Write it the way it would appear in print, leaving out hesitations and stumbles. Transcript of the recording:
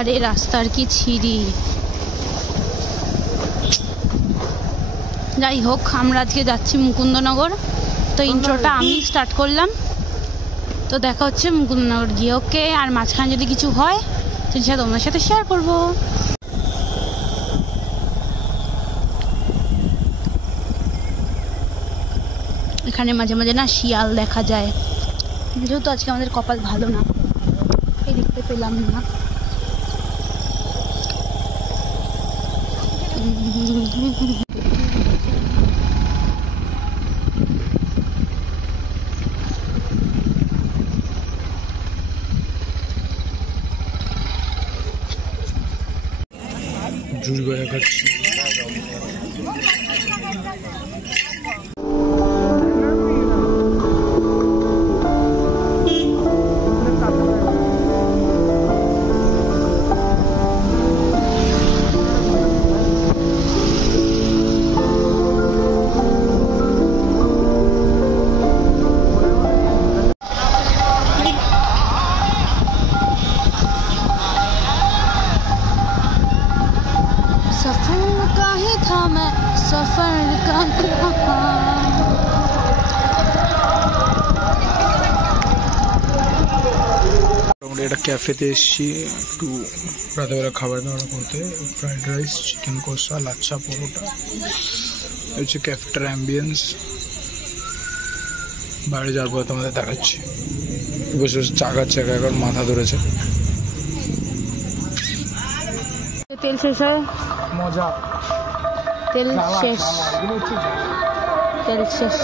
আরে রাস্তার কি ছিঁড়ি। যাই হোক, আমরা আজকে যাচ্ছি মুকুন্দনগর। তো ইন্ট্রোটা আমি স্টার্ট করলাম, তো দেখা হচ্ছে মুকুন্দনগর গিয়ে। ওকে, আর মাঝখানে যদি কিছু হয় তো সেটা তোমার সাথে শেয়ার করবো। এখানে মাঝে মাঝে না শিয়াল দেখা যায়, যেহেতু আজকে আমাদের কপাল ভালো না, এই দেখতে পেলাম না। জুস গয়া খাচ্ছি। सफर का ही था मैं, सफर का এটা ক্যাফেতে এসেছি একটু রাতেবেলা খাবার দাবার করতে। ফ্রাইড রাইস, চিকেন কষা, লাচ্ছা, পরোটা। হচ্ছে ক্যাফেটার অ্যাম্বিয়েন্স। বাইরে যাওয়ার পর তোমাদের দেখাচ্ছি। বসে বসে চা খাচ্ছে, এখন মাথা ধরেছে। তেল শেষ হয়, মজা। তেল শেষ, তেল শেষ।